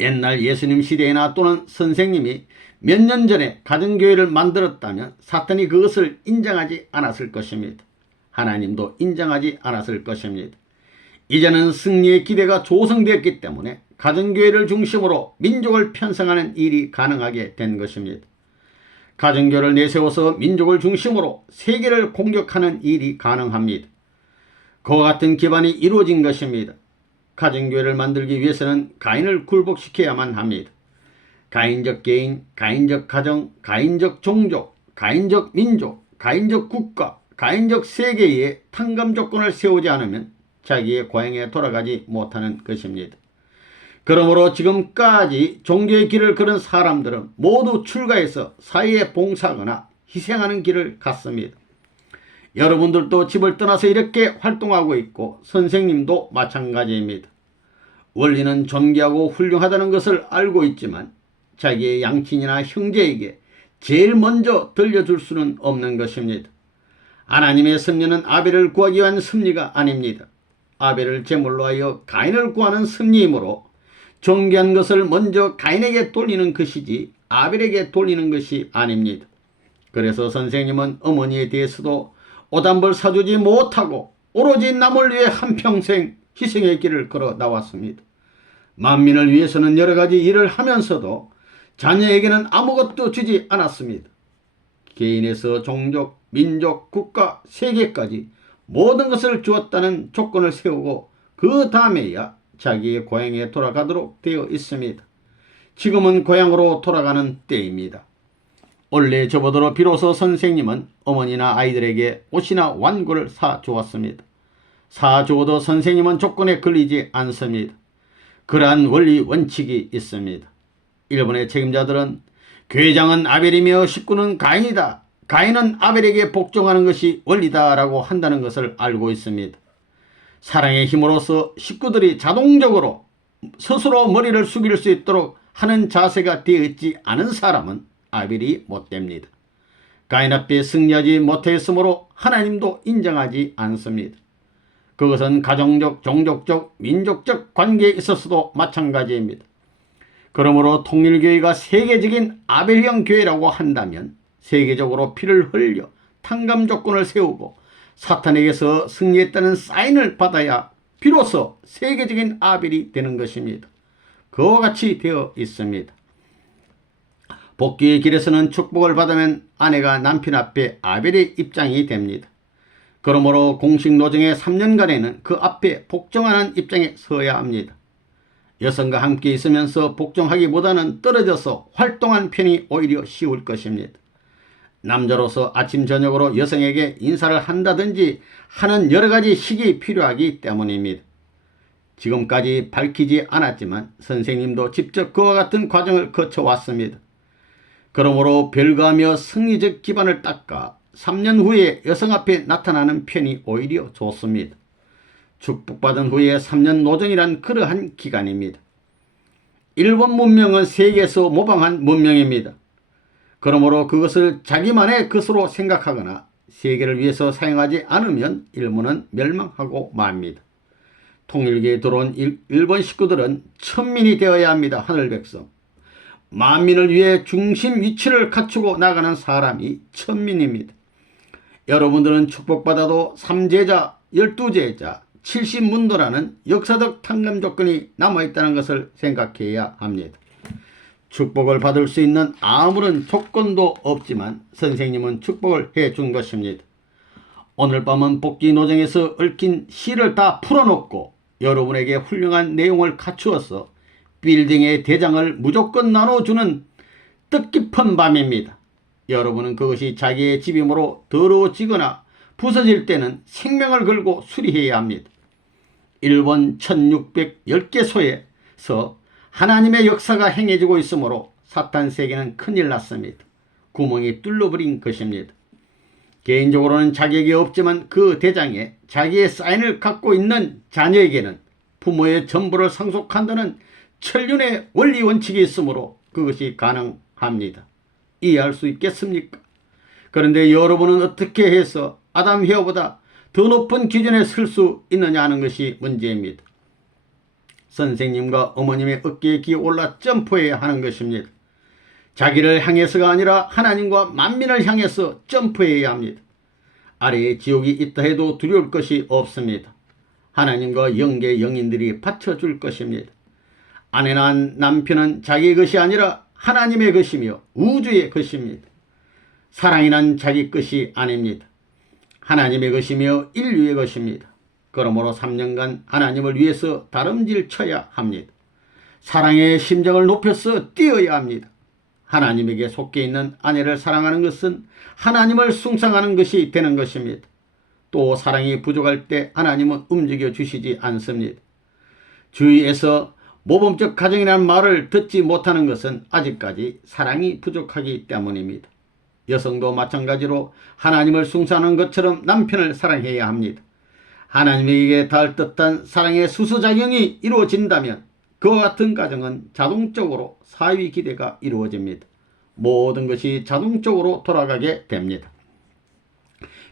옛날 예수님 시대에나 또는 선생님이 몇 년 전에 가정교회를 만들었다면 사탄이 그것을 인정하지 않았을 것입니다. 하나님도 인정하지 않았을 것입니다. 이제는 승리의 기대가 조성되었기 때문에 가정교회를 중심으로 민족을 편성하는 일이 가능하게 된 것입니다. 가정교회를 내세워서 민족을 중심으로 세계를 공격하는 일이 가능합니다. 그와 같은 기반이 이루어진 것입니다. 가정교회를 만들기 위해서는 가인을 굴복시켜야만 합니다. 가인적 개인, 가인적 가정, 가인적 종족, 가인적 민족, 가인적 국가, 가인적 세계에 탕감 조건을 세우지 않으면 자기의 고향에 돌아가지 못하는 것입니다. 그러므로 지금까지 종교의 길을 걸은 사람들은 모두 출가해서 사회에 봉사하거나 희생하는 길을 갔습니다. 여러분들도 집을 떠나서 이렇게 활동하고 있고 선생님도 마찬가지입니다. 원리는 존귀하고 훌륭하다는 것을 알고 있지만 자기의 양친이나 형제에게 제일 먼저 들려줄 수는 없는 것입니다. 하나님의 섭리는 아벨을 구하기 위한 섭리가 아닙니다. 아벨을 제물로 하여 가인을 구하는 섭리이므로 존귀한 것을 먼저 가인에게 돌리는 것이지 아벨에게 돌리는 것이 아닙니다. 그래서 선생님은 어머니에 대해서도 옷 한 벌 사주지 못하고 오로지 남을 위해 한평생 희생의 길을 걸어 나왔습니다. 만민을 위해서는 여러 가지 일을 하면서도 자녀에게는 아무것도 주지 않았습니다. 개인에서 종족, 민족, 국가, 세계까지 모든 것을 주었다는 조건을 세우고 그 다음에야 자기의 고향에 돌아가도록 되어 있습니다. 지금은 고향으로 돌아가는 때입니다. 원래 저보다로 비로소 선생님은 어머니나 아이들에게 옷이나 완구를 사주었습니다. 사주어도 선생님은 조건에 걸리지 않습니다. 그러한 원리 원칙이 있습니다. 일본의 책임자들은 교회장은 아벨이며 식구는 가인이다. 가인은 아벨에게 복종하는 것이 원리다 라고 한다는 것을 알고 있습니다. 사랑의 힘으로써 식구들이 자동적으로 스스로 머리를 숙일 수 있도록 하는 자세가 되어 있지 않은 사람은 아벨이 못됩니다. 가인 앞에 승리하지 못했으므로 하나님도 인정하지 않습니다. 그것은 가정적, 종족적, 민족적 관계에 있어서도 마찬가지입니다. 그러므로 통일교회가 세계적인 아벨형 교회라고 한다면 세계적으로 피를 흘려 탕감 조건을 세우고 사탄에게서 승리했다는 사인을 받아야 비로소 세계적인 아벨이 되는 것입니다. 그와 같이 되어 있습니다. 복귀의 길에서는 축복을 받으면 아내가 남편 앞에 아벨의 입장이 됩니다. 그러므로 공식 노정의 3년간에는 그 앞에 복종하는 입장에 서야 합니다. 여성과 함께 있으면서 복종하기보다는 떨어져서 활동한 편이 오히려 쉬울 것입니다. 남자로서 아침 저녁으로 여성에게 인사를 한다든지 하는 여러 가지 식이 필요하기 때문입니다. 지금까지 밝히지 않았지만 선생님도 직접 그와 같은 과정을 거쳐왔습니다. 그러므로 별거하며 승리적 기반을 닦아 3년 후에 여성 앞에 나타나는 편이 오히려 좋습니다. 축복받은 후에 3년 노정이란 그러한 기간입니다. 일본 문명은 세계에서 모방한 문명입니다. 그러므로 그것을 자기만의 것으로 생각하거나 세계를 위해서 사용하지 않으면 일본은 멸망하고 맙니다. 통일기에 들어온 일본 식구들은 천민이 되어야 합니다. 하늘 백성. 만민을 위해 중심 위치를 갖추고 나가는 사람이 천민입니다. 여러분들은 축복받아도 3제자, 12제자, 70문도라는 역사적 탕감 조건이 남아있다는 것을 생각해야 합니다. 축복을 받을 수 있는 아무런 조건도 없지만 선생님은 축복을 해준 것입니다. 오늘 밤은 복귀 노정에서 얽힌 실을 다 풀어놓고 여러분에게 훌륭한 내용을 갖추어서 빌딩의 대장을 무조건 나눠주는 뜻깊은 밤입니다. 여러분은 그것이 자기의 집이므로 더러워지거나 부서질 때는 생명을 걸고 수리해야 합니다. 일본 1610개소에서 하나님의 역사가 행해지고 있으므로 사탄 세계는 큰일 났습니다. 구멍이 뚫려버린 것입니다. 개인적으로는 자격이 없지만 그 대장에 자기의 사인을 갖고 있는 자녀에게는 부모의 전부를 상속한다는 천륜의 원리 원칙이 있으므로 그것이 가능합니다. 이해할 수 있겠습니까? 그런데 여러분은 어떻게 해서 아담 헤어보다 더 높은 기준에 설 수 있느냐 하는 것이 문제입니다. 선생님과 어머님의 어깨에 기어 올라 점프해야 하는 것입니다. 자기를 향해서가 아니라 하나님과 만민을 향해서 점프해야 합니다. 아래에 지옥이 있다 해도 두려울 것이 없습니다. 하나님과 영계 영인들이 받쳐줄 것입니다. 아내나 남편은 자기의 것이 아니라 하나님의 것이며 우주의 것입니다. 사랑이란 자기 것이 아닙니다. 하나님의 것이며 인류의 것입니다. 그러므로 3년간 하나님을 위해서 다름질 쳐야 합니다. 사랑의 심정을 높여서 뛰어야 합니다. 하나님에게 속해 있는 아내를 사랑하는 것은 하나님을 숭상하는 것이 되는 것입니다. 또 사랑이 부족할 때 하나님은 움직여 주시지 않습니다. 주위에서 모범적 가정이라는 말을 듣지 못하는 것은 아직까지 사랑이 부족하기 때문입니다. 여성도 마찬가지로 하나님을 숭상하는 것처럼 남편을 사랑해야 합니다. 하나님에게 닿을 듯한 사랑의 수수작용이 이루어진다면 그와 같은 가정은 자동적으로 사위 기대가 이루어집니다. 모든 것이 자동적으로 돌아가게 됩니다.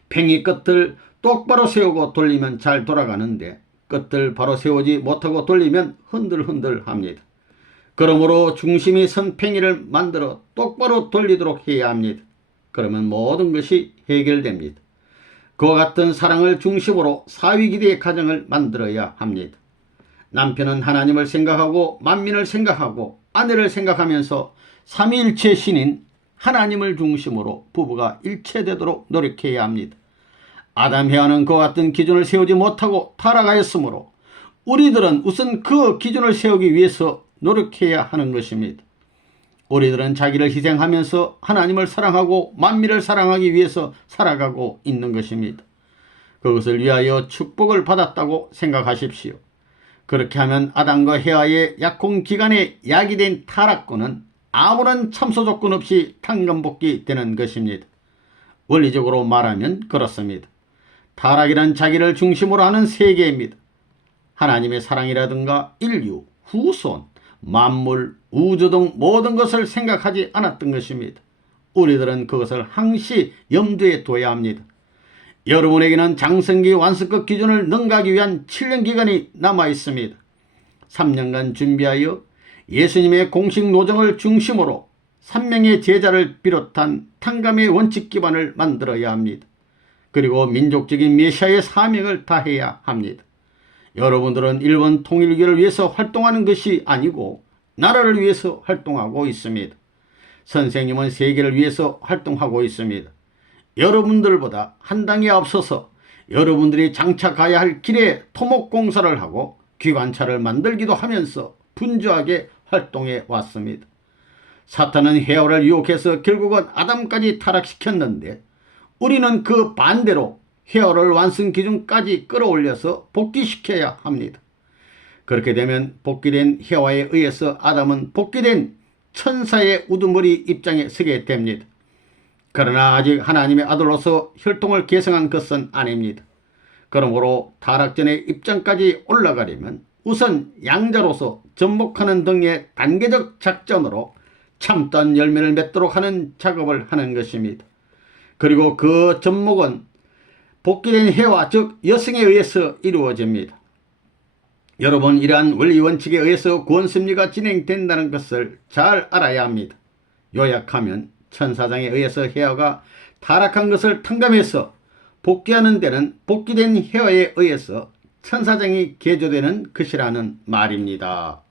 팽이 끝을 똑바로 세우고 돌리면 잘 돌아가는데 끝을 바로 세우지 못하고 돌리면 흔들흔들합니다. 그러므로 중심이 선 팽이를 만들어 똑바로 돌리도록 해야 합니다. 그러면 모든 것이 해결됩니다. 그와 같은 사랑을 중심으로 사위기대의 가정을 만들어야 합니다. 남편은 하나님을 생각하고 만민을 생각하고 아내를 생각하면서 삼위일체 신인 하나님을 중심으로 부부가 일체되도록 노력해야 합니다. 아담 헤아는 그와 같은 기준을 세우지 못하고 타락하였으므로 우리들은 우선 그 기준을 세우기 위해서 노력해야 하는 것입니다. 우리들은 자기를 희생하면서 하나님을 사랑하고 만민을 사랑하기 위해서 살아가고 있는 것입니다. 그것을 위하여 축복을 받았다고 생각하십시오. 그렇게 하면 아담과 헤아의 약혼기간에 야기된 타락꾼은 아무런 참소 조건 없이 탕감복귀 되는 것입니다. 원리적으로 말하면 그렇습니다. 타락이란 자기를 중심으로 하는 세계입니다. 하나님의 사랑이라든가 인류, 후손, 만물, 우주 등 모든 것을 생각하지 않았던 것입니다. 우리들은 그것을 항시 염두에 둬야 합니다. 여러분에게는 장성기 완성급 기준을 능가하기 위한 7년 기간이 남아 있습니다. 3년간 준비하여 예수님의 공식 노정을 중심으로 3명의 제자를 비롯한 탕감의 원칙 기반을 만들어야 합니다. 그리고 민족적인 메시아의 사명을 다해야 합니다. 여러분들은 일본 통일교를 위해서 활동하는 것이 아니고 나라를 위해서 활동하고 있습니다. 선생님은 세계를 위해서 활동하고 있습니다. 여러분들보다 한 단계 앞서서 여러분들이 장착해야 할 길에 토목공사를 하고 기관차를 만들기도 하면서 분주하게 활동해 왔습니다. 사탄은 헤아를 유혹해서 결국은 아담까지 타락시켰는데 우리는 그 반대로 헤어를 완성 기준까지 끌어올려서 복귀시켜야 합니다. 그렇게 되면 복귀된 헤와에 의해서 아담은 복귀된 천사의 우두머리 입장에 서게 됩니다. 그러나 아직 하나님의 아들로서 혈통을 계승한 것은 아닙니다. 그러므로 타락전의 입장까지 올라가려면 우선 양자로서 접목하는 등의 단계적 작전으로 참다운 열매를 맺도록 하는 작업을 하는 것입니다. 그리고 그 접목은 복귀된 해와 즉 여성에 의해서 이루어집니다. 여러분, 이러한 원리 원칙에 의해서 구원섭리가 진행된다는 것을 잘 알아야 합니다. 요약하면 천사장에 의해서 헤아가 타락한 것을 탕감해서 복귀하는 데는 복귀된 헤아에 의해서 천사장이 개조되는 것이라는 말입니다.